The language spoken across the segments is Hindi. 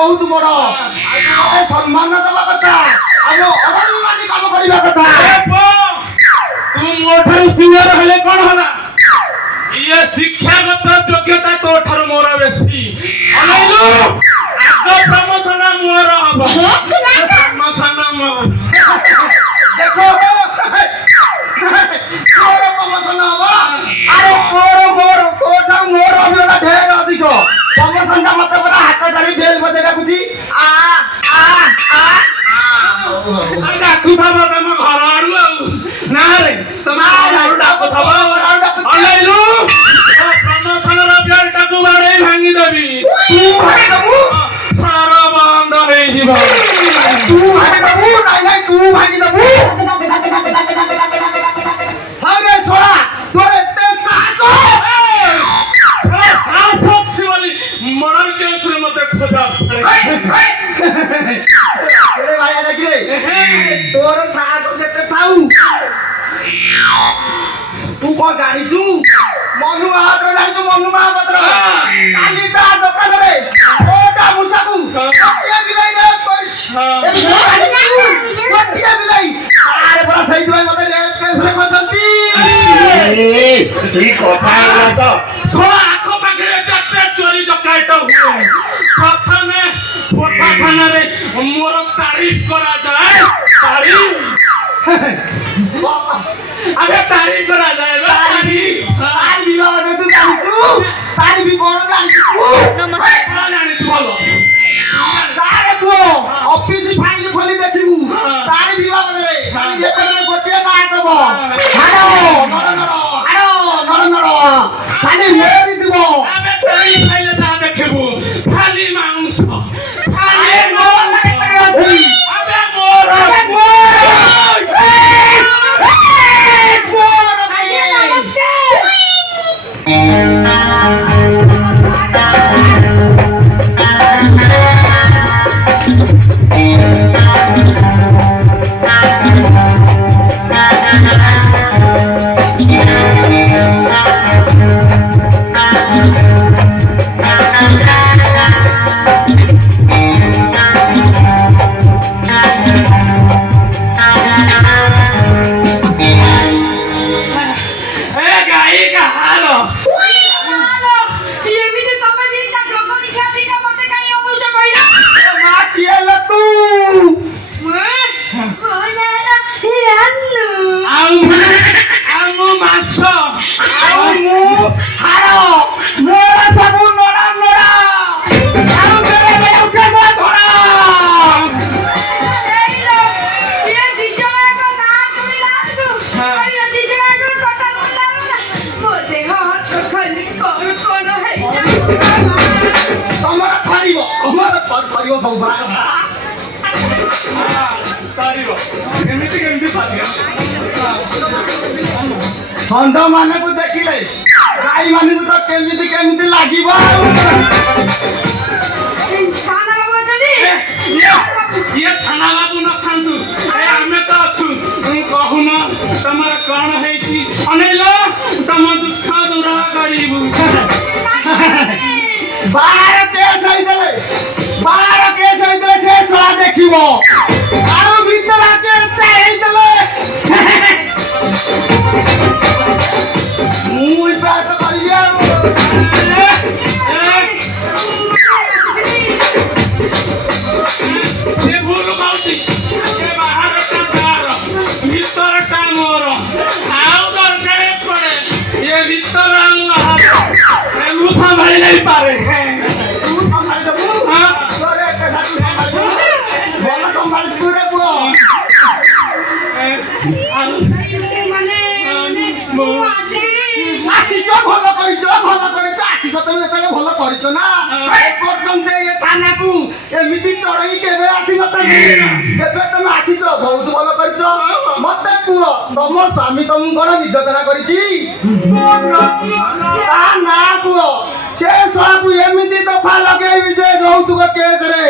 बहुत बड़ सम्मान दवा कथा अरण्यवादी काम करबा कथा तू मोठर सीनियर हेले कोन होला ये शिक्षागत योग्यता तो ठार मोर बेसी अनैलो आगो प्रमोशन मोर हबो प्रमोशन मोर देखो मोर प्रमोशन हबो अरे मोर तो ठार मोर हबो ढेर अधिक प्रमोशन का मतलब बड़ा हाथ डाली बेल बजे डाकुची आ डाकू थाबो तम घर आडू ना रे तम आडू डाकू थाबो अनैलो प्रमोशन र बेल टाकू बाडे भांगी देबी तू भाई दबू सारा बंद हे जीव तू भाई दबू नहीं तू भाई दबू अरे सोड़ा तोरे इतने साहस मर्डर केस रे मते खोदा पड़े अरे भाई अरे गिरे तोर साहस देते थाऊ तू को जानी छु मनु महापात्र जानी छु मनु महापात्र काली ता दुकान रे ओटा मुसाकू कटिया बिलाई रे परिछ ए कटिया बिलाई अरे बड़ा सही भाई मते रेप केस रे खोदंती ठीक कथा होला तो सोला आखो पाखे जत्ते चोरी डकायत हुए प्रथमे कोठा खाना रे मोर तारीफ करा जाए तारीफ अबे तारीफ करा जाए तारीफ तारी बाबा तू जानी छु तारी भी कोन जानी छु नमस्कार जानी तू बोलो सारे तू ऑफिस फाइल खोली देखिबू तारी भी बाबा रे खाली एकरे गोटिया काटबो हाडो नरो खाली मेरी दिबो अबे तारीफ खाइले ता देखबू खाली मांस खाली मोर करे अछि अबे मोर षंढ माने को देखिले गाई माने को तो केमिति लागिबो थाना बाबू अछनी ये थाना बाबू न खांतु ए हमें तो अछु कहू न तमर कोन है छी अनैलो तम दुख दूरा करीबू 12 केस होइतले से सला देखिबो आरो भीतर आके से होइतले मुई बात करिया ये भूल गाउची ये बाहर का कार भीतर का मोर आउ दरकार पड़े ये भीतर अंग ए मुसा भाई नहीं पारे तू संभाल दबू हां तोरे कथा तू संभाल दबू बोला संभाल तू रे पुओ माने मु आसे ଆସିଛ ଭଲ କରିଛ ଆସିଛ ତମେ ଯେତେବେଳେ ଭଲ କରିଛ ନା ଏପର୍ଯ୍ୟନ୍ତ ଏ ଥାନାକୁ ଏମିତି ଚଢେଇ କେବେ ଆସିନଥାନ୍ତି କେବେ ତମେ ଆସିଛ ବହୁତ ଭଲ କରିଛ ମତେ କୁହ ତମ ସ୍ୱାମୀ ତମକୁ କଣ ନିର୍ଯାତନା କରିଛି ତା ନା କୁହ ସେ ସବୁ ଏମିତି ଦଫା ଲଗେଇବି ଯେ ଯୌତୁକ କେସରେ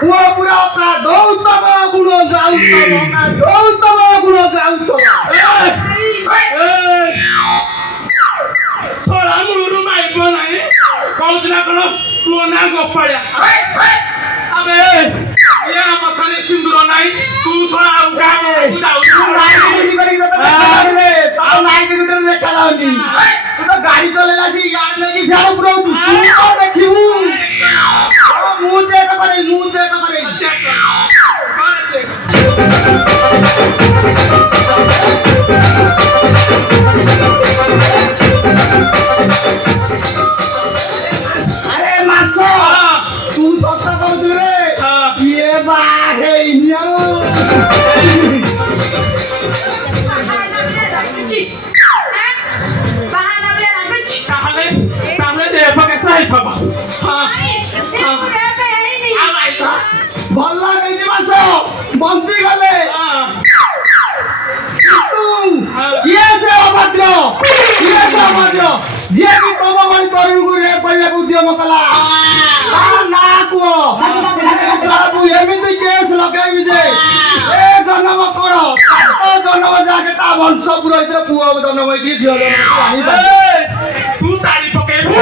ପୁଅ ପୁରା ଅକା ଦଉତମ ଗୁଣ ଗାଉତମ ଦଉତମ ଗୁଣ ଗାଉତମ ଶଳା ମୂଳରୁ ମାଇବ ନାହିଁ କହୁଛୁ ନା କଣ ପୁଅ ନା ଗୋପାଳିଆ ଆବେ ଏ ଆମ ଥାନେ ସିନ୍ଦୁର ନାହିଁ ତୁ ଶଳା ଆଉ କାହାକୁ ଯାଉଛୁ ଗାଡି ଚଲେଇଲା ସେ ଇଆଡେ ନେଇକି ସିଆଡେ ପୁରଉଛୁ ତୁ କଣ ଦେଖିବୁ ମୁଁ ଚେକ କରେ ଚେକ୍ କର ଆରେ ମାସ ତୁ ସତ କହୁଛୁ ରେ ଇଏ ବା ହେଇନି ଆଉ ତାହେଲେ ଦେହ କେସା ହେଇଥିବ ଭଲ ହେଇଛି ମାସ ବଞ୍ଚିଗଲେ କିଏ ସେ ଅଭଦ୍ର ଯିଏ କି ତମ ଭଳି ତରୁଣକୁ ରେପ୍ କରିବାକୁ ଉଦ୍ୟମ କଲା ତା ନାଁ କୁହ ସବୁ ଏମିତି କେସ୍ ଲଗେଇବି ଯେ ଏ ଜନ୍ମ କଣ ସାତ ଜନ୍ମ ଯାକେ ତା ବଂଶ ପୁରୋହିତରେ ପୁଅ ଜନ୍ମ ହେଇଛି ଝିଅ ଜନ୍ମ ହେଇଛି ତୁ ତାଳି ପକେଇବୁ